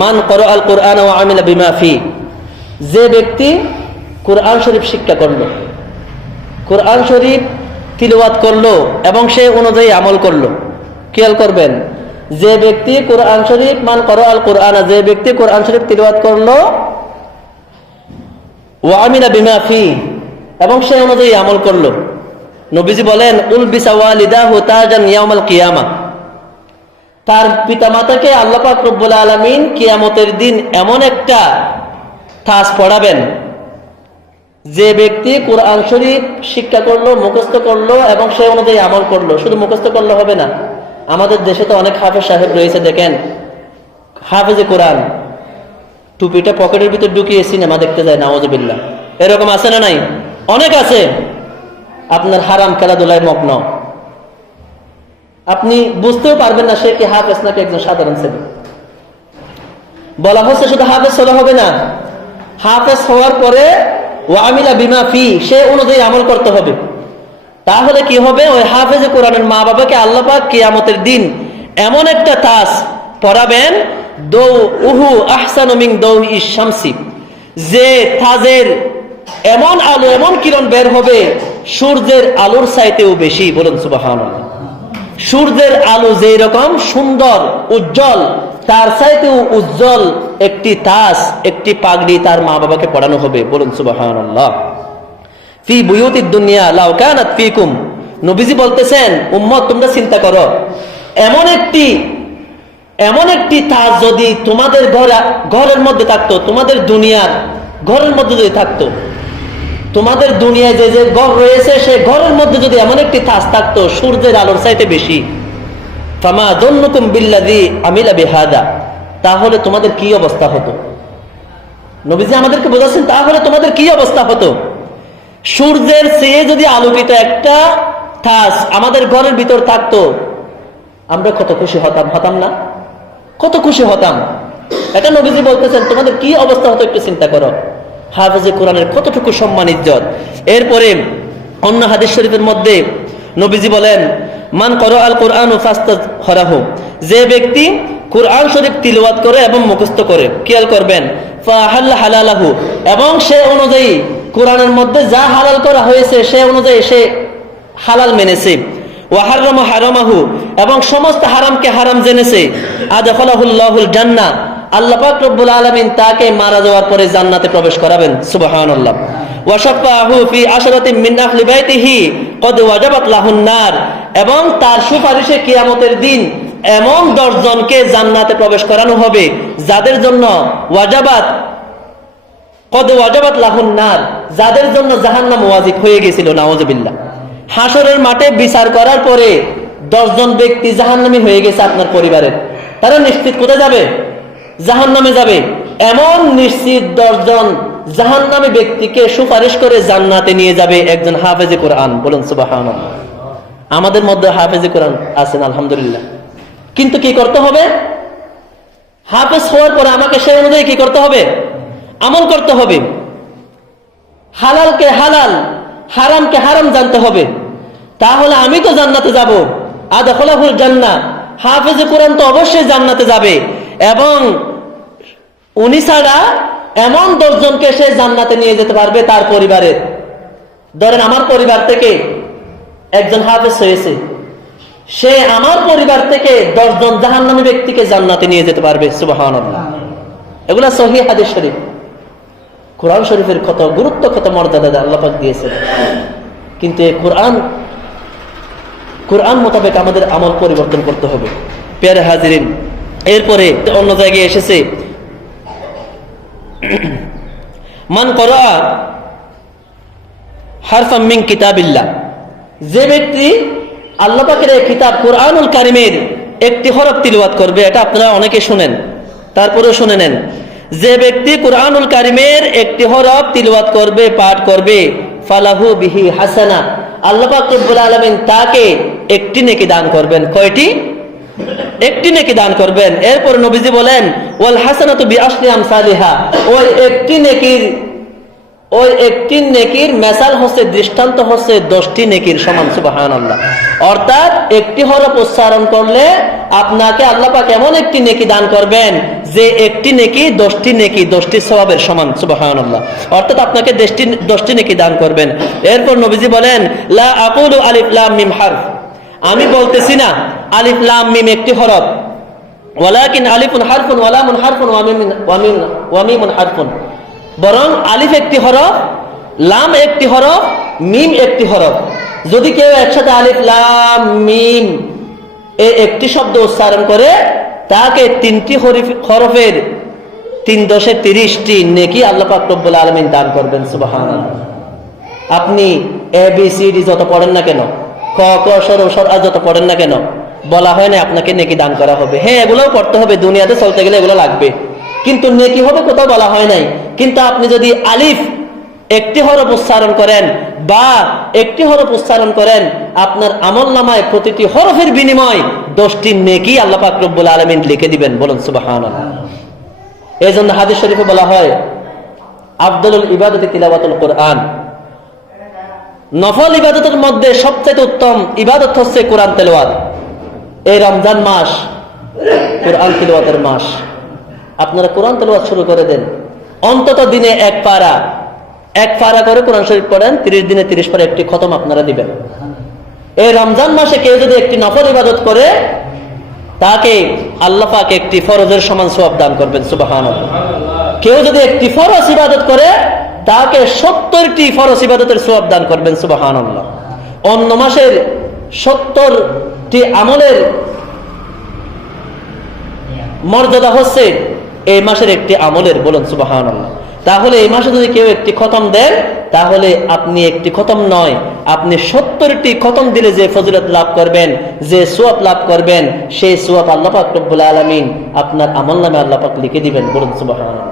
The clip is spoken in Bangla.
মান ক্বারাআল কুরআন ওয়া আমিলা বিমা ফি, যে ব্যক্তি কুরআন শরীফ শিক্ষা করলো, কুরআন শরীফ তিলাওয়াত করলো এবং সে অনুযায়ী আমল করলো। খেয়াল করবেন, যে ব্যক্তি কুরআন শরীফ মান ক্বারাআল কুরআন, যে ব্যক্তি কুরআন শরীফ তিলাওয়াত করলো, ওয়া আমিলা বিমা ফি, এবং সে অনুযায়ী আমল করলো। নবীজি বলেন উলবিসা ওয়ালিদাহু তাজান ইয়াউমাল কিয়ামাহ, তার পিতামাতাকে আল্লাহ পাক রব্বুল আলামিন কিয়ামতের দিন এমন একটা তাজ পড়াবেন, যে ব্যক্তি কুরআন শরীফ শিক্ষা করলো, মুখস্থ করলো এবং সে অনুযায়ী আমল করলো। শুধু মুখস্থ করলে হবে না, আমাদের দেশে তো অনেক হাফেজ সাহেব রয়েছে, দেখেন হাফেজে কোরআন টুপিটা পকেটের ভিতর ঢুকিয়ে সিনেমা দেখতে যায়, নাউযুবিল্লাহ। এরকম আছে না নাই? অনেক আছে। আপনার হারাম খেলাধুলায় মগ্ন, আপনি বুঝতেও পারবেন না সে কি হাফেজ নাকি একজন সাধারণ ছেলে। বলা হচ্ছে শুধু হাফেজ হলে হবে না, হাফেজ হওয়ার পরে ওয়া আমিলা বিমা ফি, সে অনুযায়ী আমল করতে হবে। তাহলে কি হবে? ওই হাফেজে কোরআনের মা বাবাকে আল্লাহ পাক কিয়ামতের দিন এমন একটা তাজ পড়াবেন, দৌউহু আহসানু মিন দৌইশ শামসি, যে তাজের এমন আলো, এমন কিরণ বের হবে সূর্যের আলোর চাইতেও বেশি। বলুন সুবহানাল্লাহ। সূর্যের আলো যেই রকম সুন্দর উজ্জ্বল, তার চাইতেও উজ্জ্বল একটি তাজ, একটি পাগড়ি তার মা বাবাকে পড়ানো হবে। বলুন সুবহানাল্লাহ। ফি বুয়ুতিদ দুনিয়া লাউ কানাত ফিকুম, নবীজি বলতেছেন উম্মত তোমরা চিন্তা করো, এমন একটি তাজ যদি তোমাদের ঘরের মধ্যে থাকতো, তোমাদের দুনিয়ার ঘরের মধ্যে যদি থাকতো, তোমাদের দুনিয়ায় যে যে ঘর রয়েছে সেই ঘরের মধ্যে যদি এমন একটি তাজ থাকতো সূর্যের আলোর চাইতে বেশি, ফামা যন্নুকুম বিল্লাযী আমিলা বিহাদা, তাহলে তোমাদের কি অবস্থা হতো? নবীজি আমাদেরকে বোঝাচ্ছেন তাহলে তোমাদের কি অবস্থা হতো। সূর্যের চেয়ে যদি আলোকিত একটা তাজ আমাদের ঘরের ভিতর থাকতো, আমরা কত খুশি হতাম না? কত খুশি হতাম। এটা নবীজি বলতেছেন তোমাদের কি অবস্থা হতো একটু চিন্তা করো। হাফেজে কোরআনের কতটুকু সম্মান ইজ্জত। এরপরে অন্য হাদিস শরীফের মধ্যে নবীজি বলেন মান ক্বারাআল কুরআন ফাস্তাযহারাহু, যে ব্যক্তি কুরআন শরীফ তিলাওয়াত করে এবং মুখস্থ করে, খেয়াল করবেন, ফাহাল্লা হালালাহু, এবং সে অনুযায়ী কোরআনের মধ্যে যা হালাল করা হয়েছে সে অনুযায়ী সে হালাল মেনেছে, ওয়া হারামা হারামাহু, এবং সমস্ত হারামকে হারাম জেনেছে, আদখালাহুল্লাহুল জান্নাহ, আল্লাহ পাক রব্বুল আলামিন তাকে মারা যাওয়ার পরে জান্নাতে প্রবেশ করাবেন। সুবহানাল্লাহ। ওয়া শাফাআহু ফি আশরাতিন মিন আহলি বাইতিহি ক্বাদ ওয়াজাবাত লাহুন নার, এবং তার সুপারিশে কিয়ামতের দিন এমন 10 জনকে জান্নাতে প্রবেশ করানো হবে যাদের জন্য ক্বাদ ওয়াজাবাত লাহুন নার, যাদের জন্য জাহান্নাম ওয়াজিব হয়ে গিয়েছিল। নাউযুবিল্লাহ। হাসরের মাঠে বিচার করার পরে 10 জন ব্যক্তি জাহান্নামী হয়ে গেছে আপনার পরিবারের, তারা নিশ্চিত কোথায় যাবে? জাহান্নামে যাবে। এমন নিশ্চিত 10 জন জাহান্নামী ব্যক্তিকে সুপারিশ করে জান্নাতে নিয়ে যাবে একজন হাফেজে কোরআন। বলুন সুবহানাল্লাহ। আমাদের মধ্যে হাফেজে কোরআন আছেন আলহামদুলিল্লাহ, কিন্তু কি করতে হবে? হাফেজ হওয়ার পরে আমাকে সেই অনুযায়ী কি করতে হবে? আমল করতে হবে। হালালকে হালাল, হারামকে হারাম জানতে হবে, তাহলে আমি তো জান্নাতে যাব। আদখালাহুল জান্নাহ, হাফেজে কোরআন তো অবশ্যই জান্নাতে যাবে, এবং উনি ছাড়া এমন 10 জনকে সে জান্নাতে নিয়ে যেতে পারবে তার পরিবারের। ধরেন আমার পরিবার থেকে একজন হাফেজ হয়েছে, সে আমার পরিবার থেকে 10 জন জাহান্নামী ব্যক্তিকে জান্নাতে নিয়ে যেতে পারবে। সুবহানাল্লাহ। এগুলা সহিহ হাদিস শরীফ। কোরআন শরীফের কত গুরুত্ব, কত মর্যাদা আল্লাহ পাক দিয়েছেন, কিন্তু এই কোরআন মোতাবেক আমাদের আমল পরিবর্তন করতে হবে। প্যারে হাজিরিন, এরপরে অন্য জায়গায় এসেছে মান ক্বারাআ হারফাম মিন কিতাবিল্লাহ, যে ব্যক্তি আল্লাহ পাকের এই কিতাব কুরআনুল কারীমের একটি হরফ তিলাওয়াত করবে। এটা আপনারা অনেকে শুনেন, তারপরেও শুনে নেন। যে ব্যক্তি কুরআনুল কারীমের একটি হরফ তিলাওয়াত করবে, পাঠ করবে, ফালাহু বিহি হাসানা, আল্লাহ পাক রব্বুল আলামিন তাকে একটি নেকি দান করবেন। কয়টি? একটি নেকি দান করবেন। এরপর নবীজি বলেন ওয়াল হাসানাতু বিআশরি আমসালিহা, ওই একটি নেকির ওই একটি নেকির মেসাল হচ্ছে, দৃষ্টান্ত হচ্ছে 10টি নেকির সমান। সুবহানাল্লাহ। অর্থাৎ একটি হরফ উচ্চারণ করলে আপনাকে আল্লাহ পাক এমন একটি নেকি দান করবেন যে একটি নেকি 10টি নেকি, 10টি সওয়াবের সমান। সুবহানাল্লাহ। অর্থাৎ আপনাকে 10টি নেকি দান করবেন। এরপর নবীজি বলেন, লা আকুলু আলিফ লাম মিম হারফ, আমি বলতেছি না আলিফ লাম মিম একটি হরফ, ওয়ালাকিন আলিফুন হারফুন ওয়া লামুন হারফুন ওয়া মিমুন হারফুন, বরং আলিফ একটি হরফ, লাম একটি হরফ, মিম একটি হরফ। যদি কেউ একসাথে আলিফ লাম মিম এই একটি শব্দ উচ্চারণ করে, তাকে 3টি হরফের 3 × 30টি নেকি আল্লাহ পাক রব্বুল আলামিন দান করবেন। সুবহানাল্লাহ। আপনি ABCD যত পড়েন না কেন, ক ক শ যত পড়েন না কেন, বলা হয় না আপনাকে নেকি দান করা হবে। হ্যাঁ, এগুলোও পড়তে হবে, দুনিয়াতে চলতে গেলে এগুলো লাগবে, কিন্তু নেকি হবে কোথাও বলা হয় নাই। কিন্তু আপনি যদি আলিফ একটি হরফ উচ্চারণ করেন বা একটি হরফ উচ্চারণ করেন, আপনার আমলনামায় প্রতিটি হরফের বিনিময় 10টি নেকি আল্লাহ পাক রব্বুল আলামিন লিখে দিবেন। বলুন সুবহানাল্লাহ। এই জন্য হাদিস শরীফে বলা হয়, আফদলুল ইবাদতি তিলাওয়াতুল কোরআন, নফল ইবাদতের মধ্যে সবচেয়ে উত্তম ইবাদত হচ্ছে কোরআন তেলাওয়াত। এই রমজান মাস কোরআন তেলাওয়াতের মাস। আপনারা কোরআন তেলাওয়াত শুরু করে দেন, অন্তত দিনে এক পারা করে কোরআন শরীফ পড়েন, 30 দিনে 30 পারা একটি খতম আপনারা দিবেন। এই রমজান মাসে কেউ যদি একটি নফল ইবাদত করে, তাকে আল্লাহ পাক একটি ফরজের সমান সওয়াব দান করবেন। সুবহানাল্লাহ। কেউ যদি একটি ফরজ ইবাদত করে, তাকে 70টি ফরজ ইবাদতের সওয়াব দান করবেন। সুবহানাল্লাহ। অন্য মাসের 70টি আমলের মর্যাদা হচ্ছে এই মাসের একটি আমলের। বলুন সুবহানাল্লাহ। তাহলে এই মাসে যদি কেউ একটি খতম দেন, তাহলে আপনি একটি খতম নয়, আপনি 70টি খতম দিলে যে ফজিলত লাভ করবেন, যে সওয়াব লাভ করবেন, সেই সওয়াব আল্লাহ পাক রব্বুল আলামিন আপনার আমলনামায় আল্লাহ পাক লিখে দিবেন। বলুন সুবহানাল্লাহ।